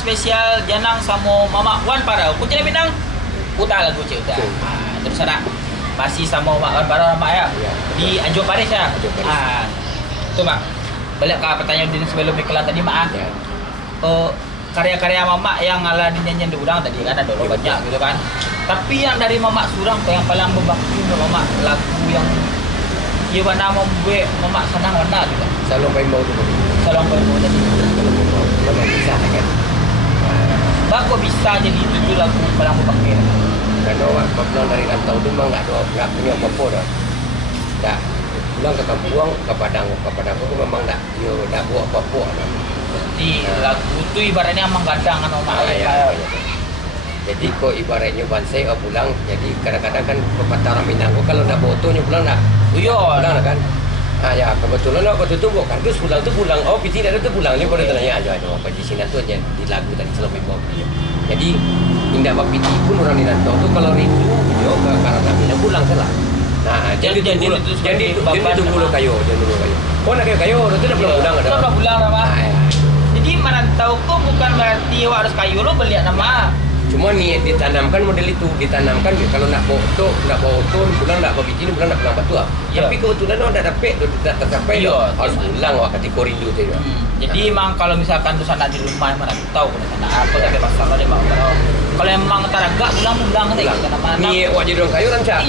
spesial Janang sama Mama Wan para. Ku jadi Minang. Putar lagu cik udah. Terus ada masih sama Mak Wan para Mak ya. Di Anjur Paris ya. Itu Mak. Balik ke pertanyaan din sebelum iklan tadi Mak. Karya-karya Mama yang ala di nyanyian di udang tadi kan ada banyak gitu kan. Tapi yang dari Mama Surang tuh yang paling berbakti Mama lagu yang ia mana membuat Mama senang mana gitu. Salong Paimau tu. Salong Paimau tadi. Memang bisa kan. Kok bisa jadi itu lagu paling berbakti. Karena orang pulang dari rantau tu memang nggak punya apa-apa dah. Dah pulang ke kampung ke Padang tu memang dah buat apa-apa dah. Jadi lagu tu ibaratnya emang gadang kan Mama ayah. Jadi kok ibaratnya bansai pulang, jadi kadang-kadang kan pepatah orang Minang, kalau nak botonya pulang nak, pulang lah kan. Ya kebetulan waktu itu buat kardus pulang tu pulang, piti ada tu pulang, ni baru tanya aja apa di sini tu aja di lagu tadi selama itu. Jadi indah bab piti pun orang di rantau tu kalau rindu, yo ke karena Minang pulang salah. Nah jadi itu dulu kayu. Oh nak kayu, itu dah pulang ada. Dah pulang nama. Jadi merantau tu bukan berarti harus kayu lo beli nama. Cuma niat ditanamkan model itu, ditanamkan kalau nak bawa oton, pulang nak bawa bikini, pulang nak pulang batu. Tapi kebetulan ada dapat, tak tercapai, harus pulang ketika rindu tu. Jadi memang kalau misalkan tu sana di rumah mana tahu kena apa tapi masalah dia mau. Kalau emang teragak pulang saja kita mana. Ni wajib dorang kayu rancak.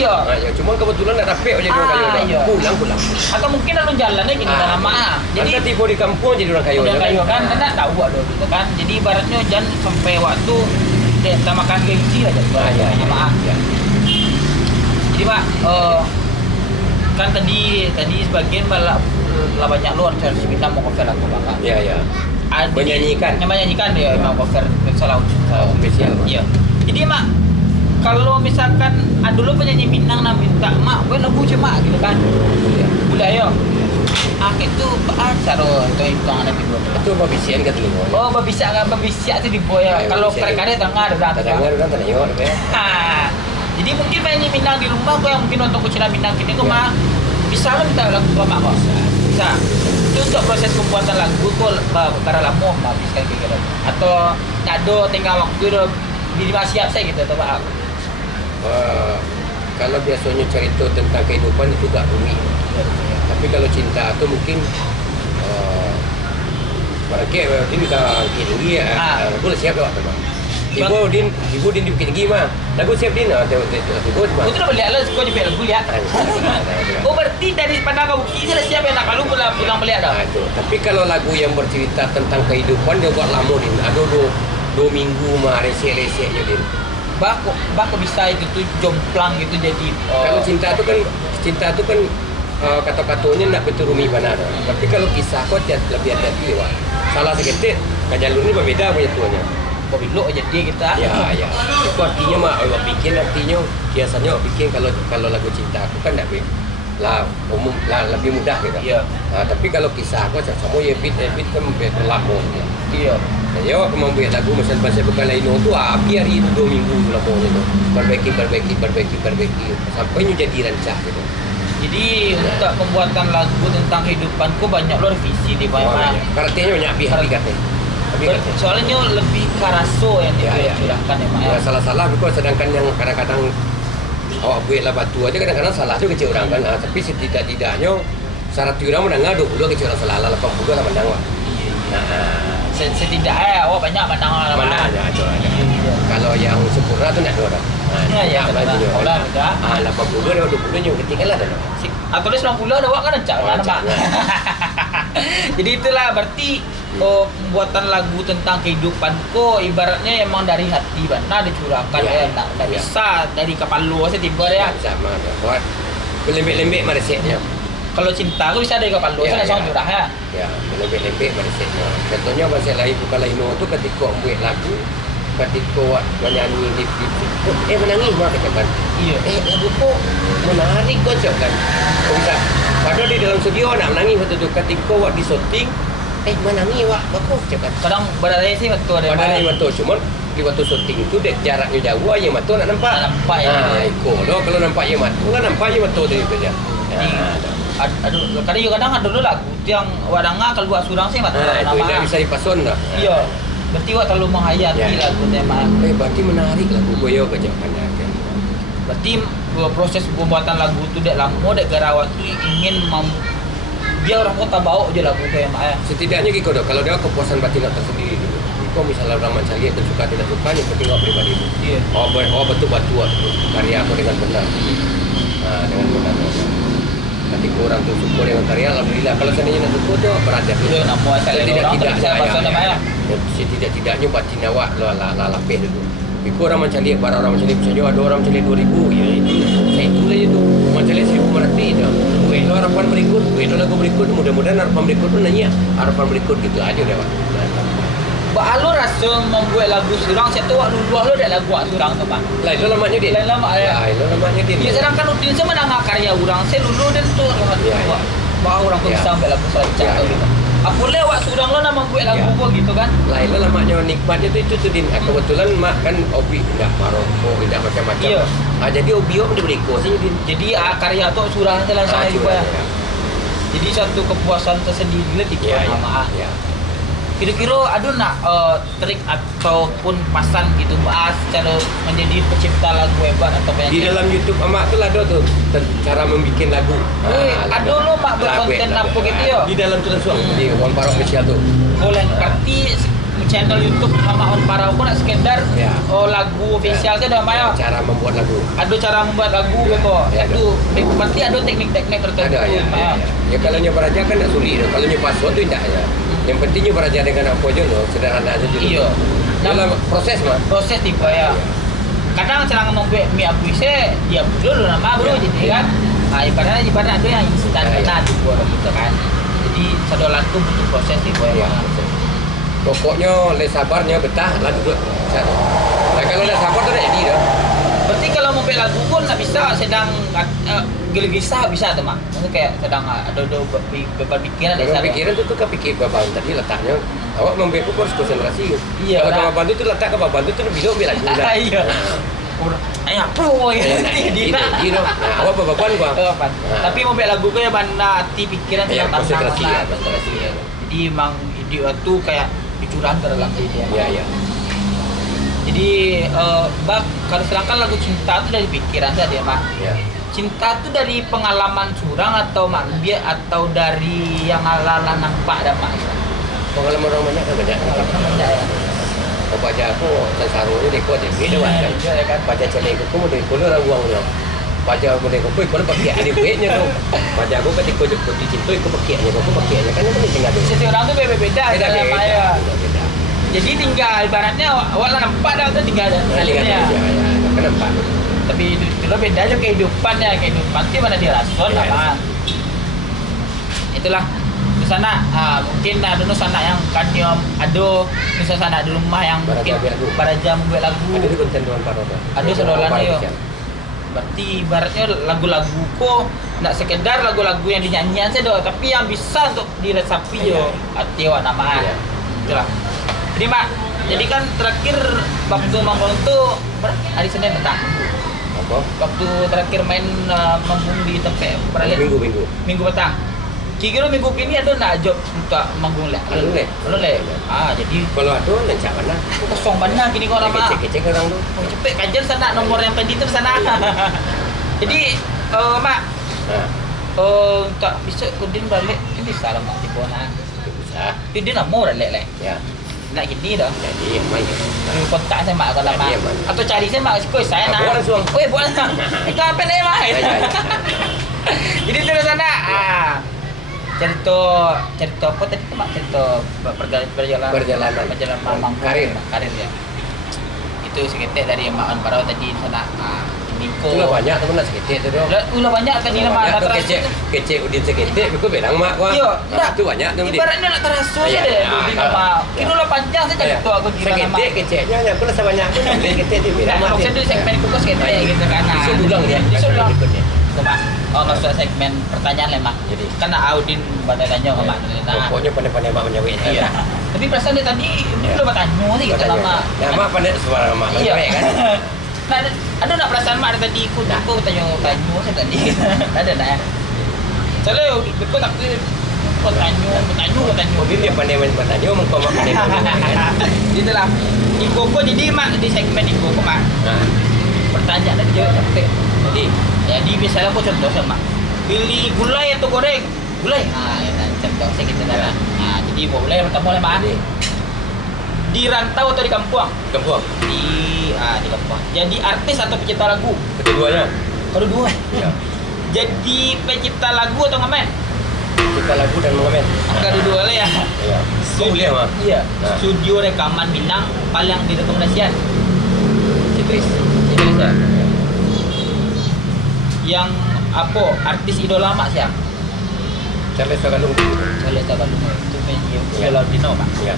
Cuma kebetulan tak dapat wajib dorang kayu. Pulang. Atau mungkin lalu jalannya gini nama. Jadi tiba di kampung jadi dorang kayu. Kan tak tahu gitu kan. Jadi ibaratnya jangan sampai waktu kita makan gengsi aja maaf. Jadi Pak, kan tadi sebagian malah banyak luar versi Minang mau cover lagu Bapak. Iya. Menyanyikan dia mau cover salah. Spesial. Iya. Jadi Mak, kalau misalkan dulu penyanyi Minang nak minta Mak, gue lagu cuma gitu kan. Budaya. Itu cara itu ada di bawah. Itu babisian ke telinga. Babisiak itu di bawah ya. Kalau kare-kare dengar tengok. Jadi mungkin penyanyi Minang di rumah kok yang mungkin untuk kucing Minang kini kok mah bisa lo minta lagu sama kok. Bisa. Itu untuk proses pembuatan lagu kok para lama habis kan gitu. Atau ada tinggal waktu udah di siap saya gitu atau Pak. Kalau biasanya cerita tentang kehidupan itu tak rumit. Tapi kalau cinta tu mungkin barangkali dia bisa tinggi lagu siap tak teman. Ibu din di tinggi mah. Lagu siap din tengok mah. Itu dah beli lah kau je lagu lihat. Berarti dari pandang kau bukti dah siap nak kalau pulang beli dah. Tapi kalau lagu yang bercerita tentang kehidupan dia buat lama din. Ada 2 minggu mah resek-reseknya din. Bako bisa itu tuh jomplang gitu jadi. Kalau cinta tu kan kata-katanya nak betul rumi benar. Tapi kalau kisah kau lebih hati-hati wah. Salah sedikit, jalur ni berbeda punya tuanya. Belok aja dia kita. Ya. Itu artinya mah awak bikin artinya biasanya awak bikin kalau lagu cinta aku kan tak umum lebih mudah gitu. Iya. Tapi kalau kisah aku sama ya beat kan berlama. Iya. Jadi awak membuat lagu macam bahasa Bekalaino tu biar itu 2 minggu lamanya tu. Perbaiki sampai jadi rancak gitu. Jadi untuk pembuatan lagu tentang kehidupanku banyak lo revisi di banyak. Karakternya banyak pihak katanya. Soalnya lebih karaso yang dicurahkan ya. Salah-salah because sedangkan yang kadang-kadang awak buat lah batu aja kadang-kadang salah tu kecil orang kan. Tapi setidak-tidaknya syarat orang mendengar 20 kecil orang salah 80 lah mendengar. Setidaknya awak banyak mendengar. Mana aja. Kalau yang sempurna tu nak ada. Ya. Kalau ada 80 dah 20 yang ketinggalan dah. Atau 90 ada awak kan rancak kan. Jadi itulah berarti pembuatan lagu tentang kehidupanku ibaratnya emang dari hati mana dicurahkan tak bisa dari kepala lu saya tiba ya. Sama buat lembek-lembek mareseknya. Kalau cinta aku bisa dari kepala lu saya langsung curah ya. Ya, lembek-lembek mareseknya. Contohnya bahasa lain Bekalaino tu ketika buat lagu ketika menyanyi di menangis mah katakan. Iya. Lagu kok menarik kok kan. Bisa. Padahal di dalam studio nak menangis waktu tu ketika buat di syuting menangis wak bagus cakap. Kadang berada sih betul ada. Padahal betul cuma di waktu syuting tu jaraknya jauh aja betul nak nampak. Nampak ya. Kalau nampak je betul kan nampak je betul tu dia. Kadang ada dulu lagu yang wadanga kalau buat surang sih betul. Itu tidak bisa dipason dah. Iya. Berarti wak terlalu menghayati Ya. lagunya mak. Berarti menarik lagu goyo ke jawabannya kan. Berarti proses pembuatan lagu itu dek lama dek garawat tuh ingin dia orang kota bawa aja lagu kayak mak ya. Setidaknya gitu dong, kalau dia kepuasan batin tersendiri dulu. Kalau misalnya orang mencari itu suka tidak suka, yang penting kau pribadi itu. Iya. Oh betul batu karya aku dengan benar. Nah, dengan benar. Nanti kurang tuh syukur dengan karya, alhamdulillah. Kalau seandainya nak syukur tuh beradab. Itu nama asal orang tak bisa bahasa nama ya. Setidak-tidaknya batin awak lapis dulu. Biko orang mencari, para orang mencari misalnya ada orang mencari 2,000, ya itu saya tulis itu mencari 1,500 itu. Weh, lo harapan berikut, lagu berikut, mudah-mudahan harapan berikut pun nanya harapan berikut gitu aja udah pak. Ba lu rasa membuat lagu surang saya tahu dulu lu ada lagu surang tu bang. Lah itu lamanya dia. Lain lama ya. Itu lamanya dia. Ya sedangkan udin saya menangah karya orang saya dulu dan tu Ya, ya. bawa orang pun Ya. bisa ambil lagu saya Ya, tahu ya. gitu. Aku lewat surang lo nama buat lagu Ya. gua gitu kan. Lah itu lamanya nikmatnya itu tuh din. Kebetulan mak kan hobi tidak maroko, tidak macam-macam. Iya. Jadi hobi om dia beriko sih din. Jadi karya tu surang saya langsung juga. Jadi satu kepuasan tersendiri lah di Ya, ya. nama. Ya. Kira-kira ada nak trik ataupun pasan gitu bahas cara menjadi pencipta lagu hebat atau Di penyanyi? dalam YouTube amak tu lah ada tuh cara membuat lagu. Wih, ada lo mak berkonten apa gitu ya? Di dalam tu langsung di One Parok Official tu. Boleh berarti channel YouTube sama On Parau pun nak sekedar Ya. lagu official tu dah maya. Cara membuat lagu. Ada cara membuat lagu gitu. Ya, ada. Itu berarti ada teknik-teknik tertentu. Ada ya. Maya. Ya kalau nyoba aja kan tak sulit. Kalau nyoba password tu tidak ya. Yang penting nyoba aja dengan apa je lo, sederhana aja dulu. Iya. Dalam proses mah. Proses tipe ya. Kadang sedang membuat mie abu saya dia dulu nama bro Ya. jadi kan. Ibaratnya ada yang instan Ya, ya. benar gitu kan. Jadi sedolan tu butuh proses tipe Ya. ya. Pokoknya le sabarnya betah lah duduk. Nah kalau dah sabar tu dah jadi dah. Berarti kalau mau buat lagu pun tak bisa sedang gelisah bisa tu mak. Maksudnya kayak sedang ada beban pikiran Dalam pikiran tu kan fikir babang tadi letaknya. Awak membuat tu harus konsentrasi. Iya, Kalau dah. babang tu letak ke babang tu bila ambil lagu dah. Iya. Ayah pro ya. Gitu. Nah, awak babang gua. Tapi mau buat lagu tu ya bana hati pikiran Ya, sedang konsentrasi ya, tenang. konsentrasi ya. Jadi memang video itu kayak dicurahkan ke dalam diri dia. Ya, ya. Jadi bab kalau sedangkan lagu cinta itu dari pikiran saja mak. Ya. Cinta itu dari pengalaman curang atau mak dia atau dari yang ala nampak ada mak. Pengalaman orang banyak kan banyak. Pengalaman benda ya. Kau baca aku sesarunya dia kau jadi dia kan. Iya kan. Baca celek aku mau dia kalau orang uang dia. Baca aku dia kau kalau pakai ada duitnya tu. Baca aku ketika jemput di situ aku pakainya aku pakainya kan itu tinggal tu. Setiap orang tuh beda-beda dalam maya. Beda. Jadi tinggal ibaratnya awak lah nampak dah tu tinggal salingnya. Ya, kenapa? Tapi itu beda aja kehidupannya, kehidupan itu mana dirasukan Ya, lah. Itulah di sana mungkin ada nu sana yang kan dia ada di sana di rumah yang Baraja mungkin buat lagu. pada jam buat lagu. Ada di konten Tuan Parok. Ada sedolan yo. Berarti ibaratnya lagu-lagu kok nak sekedar lagu-lagu yang dinyanyian saja tapi yang bisa untuk diresapi yo hati awak nama. Iya. Itulah. Jadi mak, jadi kan terakhir waktu manggung tuh hari Senin petang. Apa? Waktu terakhir main manggung di tempat Peralihan Minggu. Minggu petang. Kira minggu ini ada nak job untuk manggung lek. Belum, Lek. Belum lek. Jadi Kalau ada lencak mana? kosong benar gini kau nama. Kecek orang tu. Oh, cepet kajian sana nomor yang tadi tu sana. Jadi mak tak bisa kudin balik kan bisa lah mak di Bona. Bisa. Kudin nak mau lek. Ya. Nak gini dah. Jadi main. Kontak saya mak kalau mak. Jadi, Mak. Atau cari saya mak koi saya nak. Buat langsung. Oh, buat langsung. Itu apa nih mak? Ya. Jadi terus sana cerita apa tadi tu mak cerita perjalanan mamang Karir ya. Itu seketik dari Mak On Parau tadi di sana. Niko. Ulah banyak tu nak seketik tu dah. Ulah banyak tadi nama Banyak tu terasa. kecek udin seketik aku bilang mak gua. Iya, Tu banyak tu udin. Ibaratnya nak terasa Ya, saja deh ya, di kalau- nama. ya. Kira ulah panjang saja cerita aku kira nama. Seketik keceknya aku rasa banyak tu seketik tu bilang Nah, mak. maksudnya di segmen kukus seketik gitu kan. Nah, Isu dulang dia. Isu dulang. Berikutnya. Itu mak. Oh, maksudnya segmen pertanyaan lah mak. Jadi. Kan Audin pada tanya ke mak. Nah, Pokoknya pandai-pandai mak menyawik. iya. Tapi perasaan dia tadi dia udah bertanya sih kata lama. Ya mak pandai suara mak Iya menyawik kan. Nah, ada nak perasaan mak tadi ikut aku tanya saya tadi. Ada nak ya. Soalnya aku tak Kotanyu. Mobil dia pandai main Batanyo, mengkoma pandai main. Itulah. Ikoko jadi mak di segmen Ikoko mak. Nah, Pertanyaan dia capek. jadi Misalnya aku contoh sama pilih gulai atau goreng. Gulai. Ya kan contoh saya gitu Ya. Nah, jadi boleh pertama oleh mak. Di rantau atau di kampung? kampung. Di kampung. Jadi artis atau pencipta lagu? Keduanya. Kedua. Ya. Jadi pencipta lagu atau ngamen? Kita lagu dan mengamen. Kedua lah ya. Iya. Boleh mah. Iya. Nah. Studio rekaman Minang paling direkomendasikan. Citris. Ini ya. Yang apa? Artis idola mak siapa? Charles Tagalung. Boleh tak kalau itu penyanyi Ya. idola Dino pak. Ya.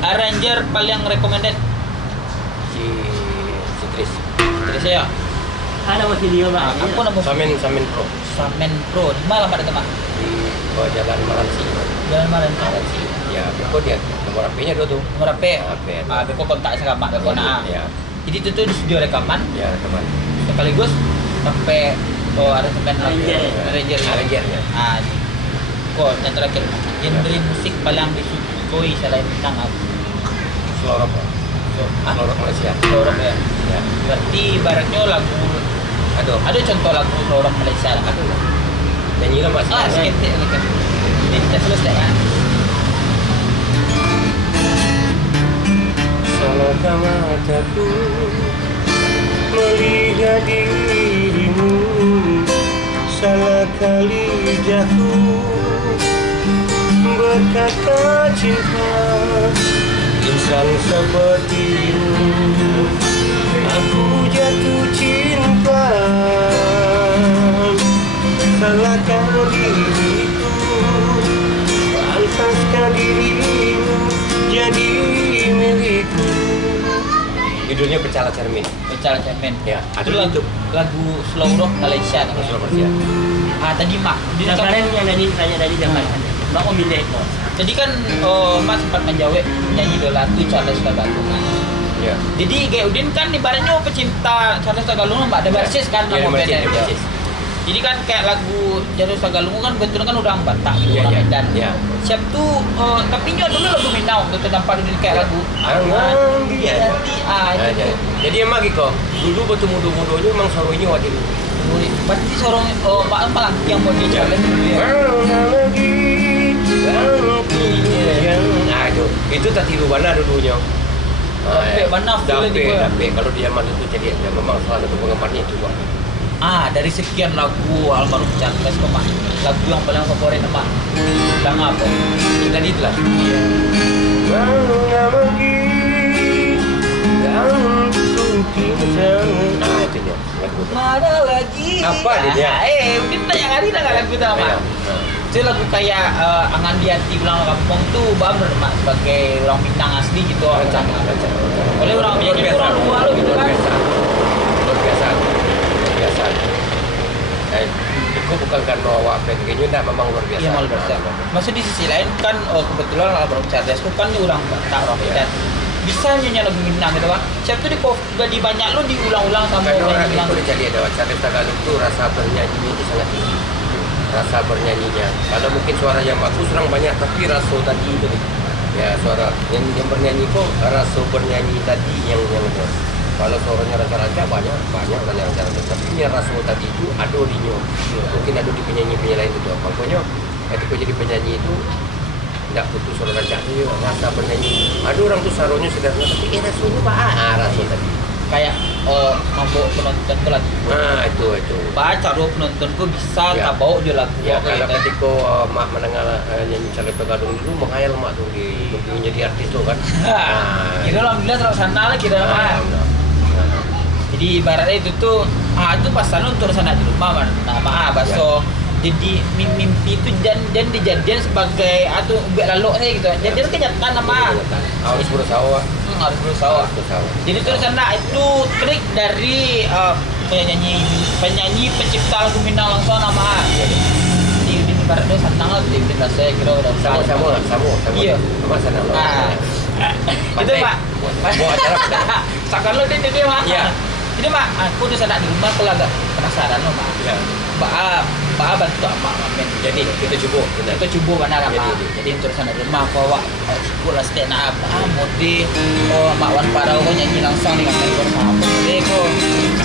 Arranger paling recommended Si Citris. dari saya. Ada masih dia Nah, Pak. aku nama Samen Pro Samen Pro. Di mana pada teman? di bawah jalan Maransi. Jalan mana? Maransi. Ya, kok dia nomor HP-nya dua tuh. Nomor HP. HP. Beko kontak sama mak beko nah. Ya. Jadi itu tuh di studio rekaman Ya, teman. sekaligus sampai ada semen Arranger. Arrangernya. Kok yang terakhir genre musik paling disukai selain Minang apa? Selorok. Selorok Malaysia. Lorong ya. Ya. Berarti ibaratnya lagu Aduh. ada contoh lagu lorong Malaysia lah. Aduh. Nyanyi lah masih. Seketik kan. Ini kita selesai kan. Salahkah mataku melihat dirimu, salah lidahku berkata cinta. Insan sepertimu aku jatuh cinta. Salahkah diriku, pantaskah dirimu jadi milikku. Judulnya Bercala Cermin. Bicara Cemen. Ya, Itu ada lagu YouTube. lagu slow rock Malaysia nih. Masalah Malaysia. Tadi mak di Kemarin yang tadi tanya tadi jangan. Mak mau milih kok. Jadi kan Mas sempat menjawab nyanyi idola itu Charles Tagalung kan. Ya. Jadi Gaya Udin kan ibaratnya pecinta Charles Tagalung mbak ada basis kan Ya, nama ada bandnya. basis. Jadi kan kayak lagu Charles Tagalung kan betul kan orang Batak gitu Ya, orang ya. Medan. Ya. Siap tuh tapi nyo dulu lagu Minang tuh nampak dulu kayak lagu Angan dia. itu. Ya. Jadi emang gitu. Dulu betul muda-mudanya emang sarunya waktu itu. Berarti seorang Pak Ampang yang mau di Charles dulu ya. Mana lagi aku yang itu tak tiru mana dulunya. Dape, Banaf dulu Dape, juga. Dape. Kalau dia zaman itu jadi dia memang salah satu penggemarnya juga. Dari sekian lagu almarhum Charles kok Mak, lagu yang paling favorit Mak tentang apa? Ini tadi itulah. Mana lagi aku tinggal. Itu dia lagu. Mana lagi? Apa dia? Mungkin tanya kali dah lagu itu Mak. Ya. Itu lagu kayak Angan di Hati Pulang Kampung tuh bagus Mak sebagai orang Minang asli gitu. Rancang. Oleh orang Luar Minang biasa. orang luar lo gitu Luar kan. biasa. Luar biasa. Luar biasa. Itu bukan karena awak pengennya, enggak, memang luar biasa. Iya malu biasa. Maksud di sisi lain kan kebetulan almarhum Charles itu kan orang Batak orang Iya. Medan. Bisa nyanyi lagu Minang gitu kan. Siapa tuh di banyak lo diulang-ulang sama Karena orang orang Minang. itu jadi ada Charles Tagalung itu rasa bernyanyinya itu sangat tinggi. Rasa bernyanyinya. Kalau mungkin suara yang bagus orang banyak, tapi rasa tadi itu. Ya suara yang bernyanyi kok rasa bernyanyi tadi yang itu. Kalau suaranya rasa-rasa banyak orang yang rasa-rasa. Tapi yang rasa tadi itu ada di nyo. Mungkin ada di penyanyi lain itu. Pokoknya ketika jadi penyanyi itu tidak butuh suara rancak itu rasa bernyanyi. Ada orang tuh saronya sederhana tapi rasanya rasa tadi. Kayak mabuk penonton tuh lagu. Nah itu. Baca do penonton kok bisa Ya. tak bawa dia lagu. Ya kayak kalau gitu. ketika mak mendengar nyanyi Charles Tagalung dulu menghayal mak tuh di menjadi artis tuh kan. Kira alhamdulillah terus sana lah kira mah. Jadi ibaratnya itu tuh itu pasangan untuk sana di rumah man. Nah maaf baso. Jadi mimpi itu dan dijadian sebagai atau ubek lalu saya gitu. Jadi kenyataan nama. Harus berusaha. Harus berusaha. Jadi tuh sana itu trik dari penyanyi pencipta lagu Minang langsung nama. Jadi ibaratnya senang lah di saya kira udah Sama. Iya. Sama sana. Itu Pak. Buat acara. Sakal lo dia Mak. Iya. Jadi Mak, aku udah sana di rumah kalau agak penasaran lo mah. Ya. Bantu ama men. Jadi kita coba. Benar. Kita coba benar Jadi, ama. Jadi untuk sana rumah bawa sekolah stand up mode mak wan parau ko nyanyi langsung dengan telepon sama. Jadi kok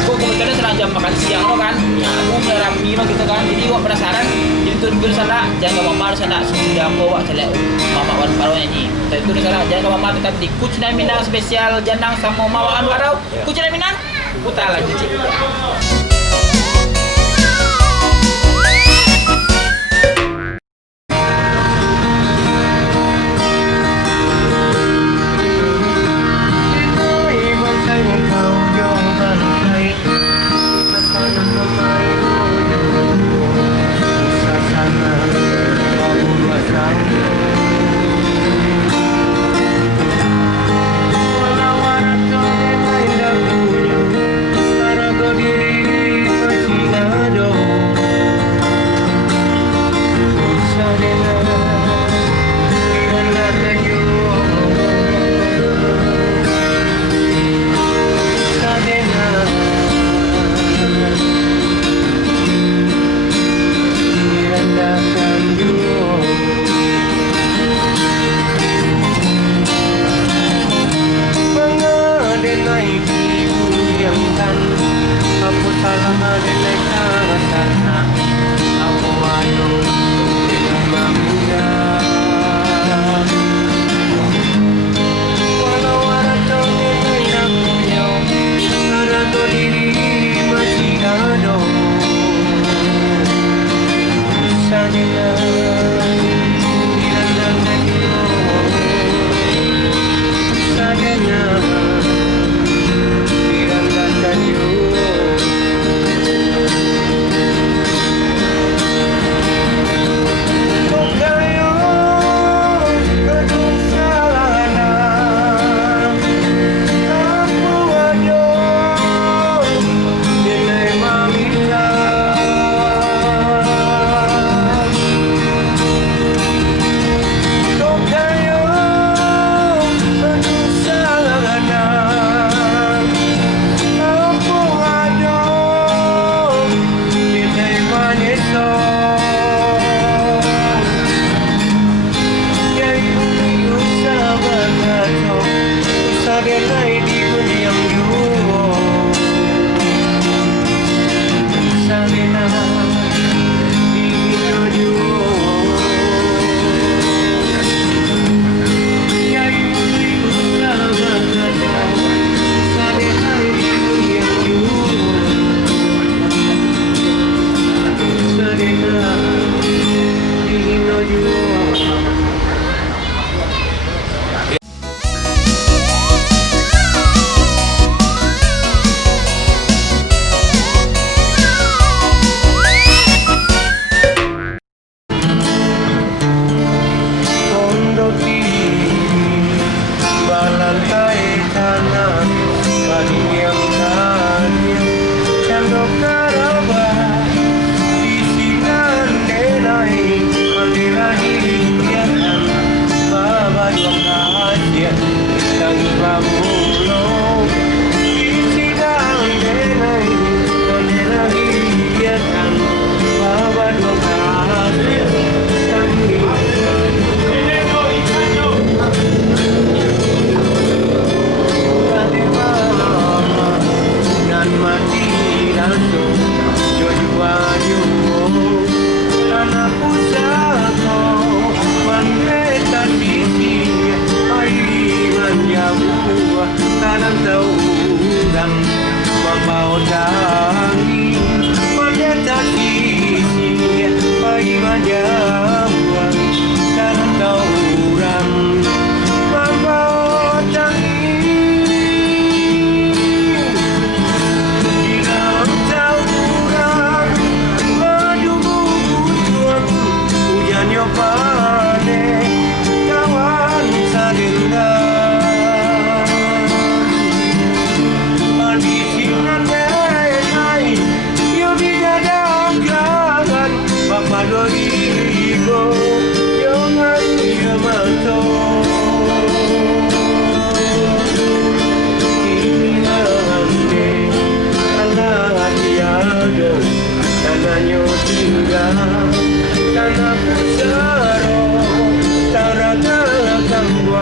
kebetulan serang jam makan siang lo kan. Ya aku merami lo gitu kan. Jadi kok penasaran. Jadi tuh di sana jangan mama sana sudah bawa celek mama wan parau nyanyi. Tapi itu di sana jangan mama tetap di kuc na minang spesial janang sama mama wan parau. Kuc na minang. Putar lagi cik.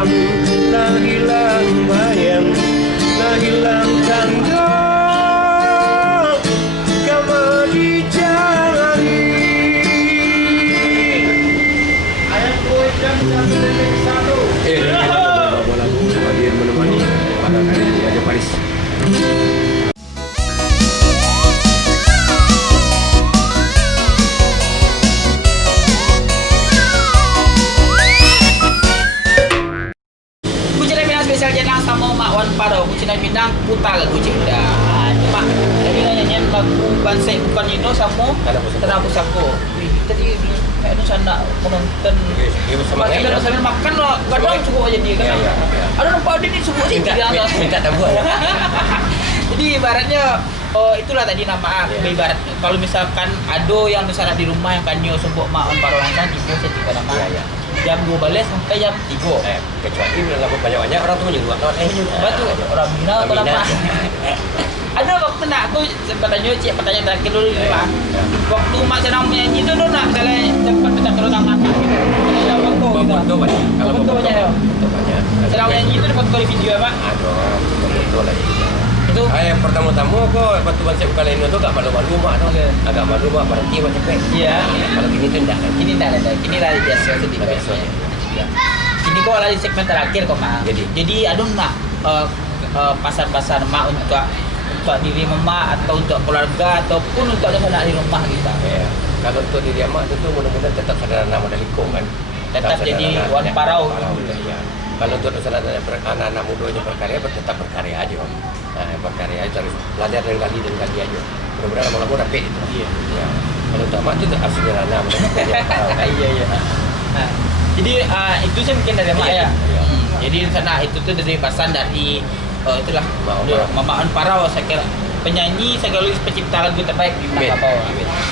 kamu, nah hilang bayang, nah hilang tanda kamu dijalani. Lagu bagian menemani para Raja Paris. Kucing Minang spesial jenang sama Mak Wan Paro. Kucing Minang putar lagu cipta. Mak, jadi nyanyian lagu Bansai bukan Ino sama Tanah Pusako. Tadi kayak nu sana menonton. Dia bersama Sambil sambil makan loh, gadang cukup aja dia kan. Ada nampak dia ni cukup sih. minta tambah. Jadi ibaratnya itulah tadi nama ibarat kalau misalkan ado yang di sana di rumah yang kanyo sumpuk Mak Wan Paro langsan ibu saya tiga nama. Iya. Jam 12 sampai jam 3. Kecuali lagu banyak-banyak orang tuh menyuruh Betul, orang Minang atau apa? Ada waktu nak aku sempat tanya cik pertanyaan terakhir dulu ni Pak. Waktu mak senang menyanyi tu nak kalau cepat minta tolong tangan mak. Ada waktu Betul banyak. Kalau betul banyak ya. betul banyak. Senang menyanyi tu dapat kali video apa? Aduh, betul lagi. Itu Yang pertama-tama kok waktu Bansai bukan lain tu agak malu-malu mak tu. Agak malu mak berhenti mak cepet. iya. Kalau gini tu enggak kan. Ini dah ada. Ini dah biasa sedikit. Biasa. Ini kok lagi segmen terakhir kok mak. Jadi aduh nak pasar-pasar mak untuk diri mama atau untuk keluarga ataupun untuk anak di rumah kita. Ya. Kalau untuk diri mak tu mudah-mudahan tetap sederhana modal ikut kan. Tetap jadi Wan Parau. Ya. Kalau untuk anak-anak mudanya berkarya tetap berkarya aja. Nah, berkarya aja harus belajar dari kali aja. Mudah-mudahan lama-lama dapat itu. Iya. Ya. Kalau untuk mak tu harus sederhana mudah-mudahan. Iya. Nah, jadi itu sih mungkin dari mak ya. Iya. Jadi sana itu tuh dari pesan dari itulah Mama Wan Parau saya kira penyanyi sekaligus pencipta lagu terbaik di Minangkabau.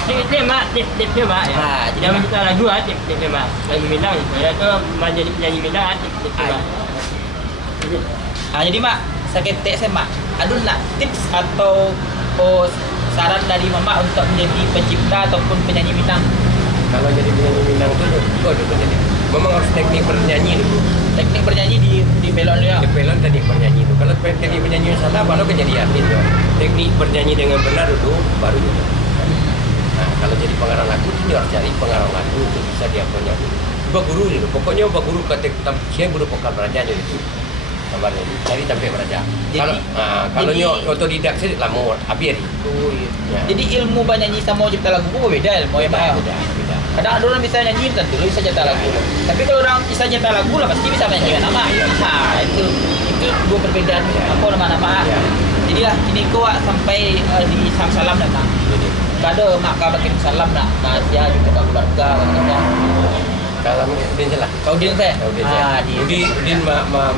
Dia mak, dia mak. Ah, jadi Dia mak. mencipta lagu dia mak. Lagu Minang. Saya tu menjadi penyanyi Minang dia mak. Jadi mak saya ketek mak. Aduh nak tips atau saran dari mama untuk menjadi pencipta ataupun penyanyi Minang. Kalau jadi penyanyi Minang tu kok juga jadi. Memang harus teknik bernyanyi dulu. Teknik bernyanyi di Belon dia. Di pelon teknik bernyanyi itu. Kalau teknik bernyanyi yang salah, baru kan jadi artis. Ya. Teknik bernyanyi dengan benar dulu, baru juga. Nah, kalau jadi pengarang lagu, dia harus cari pengarang lagu untuk bisa dia bernyanyi. Ubah guru dulu. Pokoknya ubah guru kata saya guru vokal beraja itu. Kabarnya cari sampai beraja. Kalau nyo otodidak sih lama hampir. Oh iya. Ya. Jadi ilmu bernyanyi sama cipta lagu pun beda ilmu ya mak. Beda. Kadang ada orang bisa nyanyi tentu bisa cipta lagu. Tapi kalau orang bisa cipta lagu lah pasti bisa menyanyi nama. Nah itu dua perbedaan apa nama-nama. Ya. Jadi lah ini kau sampai di sang salam dah mak. Jadi Kado mak kau bikin salam nak Asia juga ke keluarga katanya. kalau Udin lah. Kau Udin saya. Udin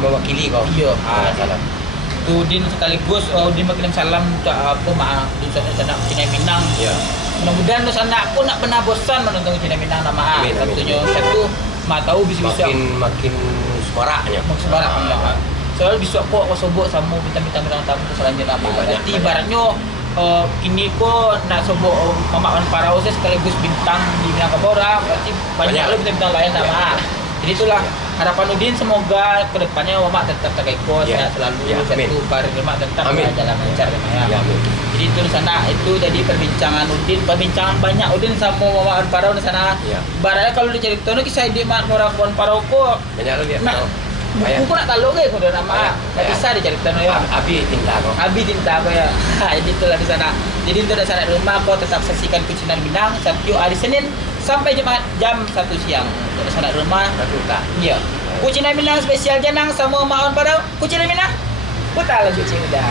mewakili kau. Iya. Salam. Tu Udin sekaligus Udin berkirim salam untuk apa mak di sana Cina Minang. Ya. Mudah-mudahan lu sana aku nak pernah bosan menonton Cina Minang nama. Amin. Tentunya satu mak tahu bisa Makin semaraknya. sebarang Allah. Soalnya bisa kok sobok sama bintang-bintang tamu selanjutnya nama. Banyak, Jadi banyak. ibaratnya kini ko nak sobok Mama Wan Parau sekaligus bintang di Minangkabau berarti banyak Banyak. lo bintang-bintang lain nama. Jadi itulah harapan Udin semoga kedepannya Mama tetap terkekos Ya. sehat selalu Ya, amin. satu karir Mama tetap Amin. jalan lancar ya. Ya, amin. Jadi itu di sana itu jadi perbincangan Udin, perbincangan banyak Udin sama Mama Wan Parau di sana. Ya. Ibaratnya kalau dicerita kisah di Mak Wan Parau ko Banyak lagi. nak buku ko nak tahu ke kau nama. Tak bisa dicerita ya. Abi tinta kau. Abi tinta apa ya? Jadi itulah di sana. Jadi untuk di sana di rumah kau tetap saksikan Kucinan Minang setiap hari Senin sampai Jumat jam 1 siang. Untuk di sana di rumah. Satu tak. Iya. Kucinan Minang spesial jenang sama Mak Wan Parau. Kucinan Minang. Putar lagi udah.